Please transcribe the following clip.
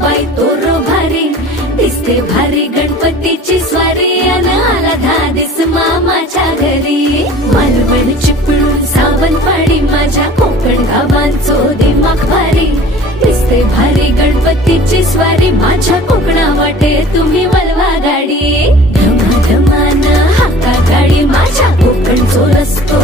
बाई तोरो भारी दिसते भारी गणपतीची स्वारी अन आला धादिस मामाच्या घरी मालवण चिपळूण सावंतवाडी माझ्या कोकण गावांचो दिमाग भारी दिसते भारी गणपतीची स्वारी माझ्या कोकणा वाटे तुम्ही वळवा गाडी धमा धमान हाका गाडी माझ्या कोकणचो रस्तो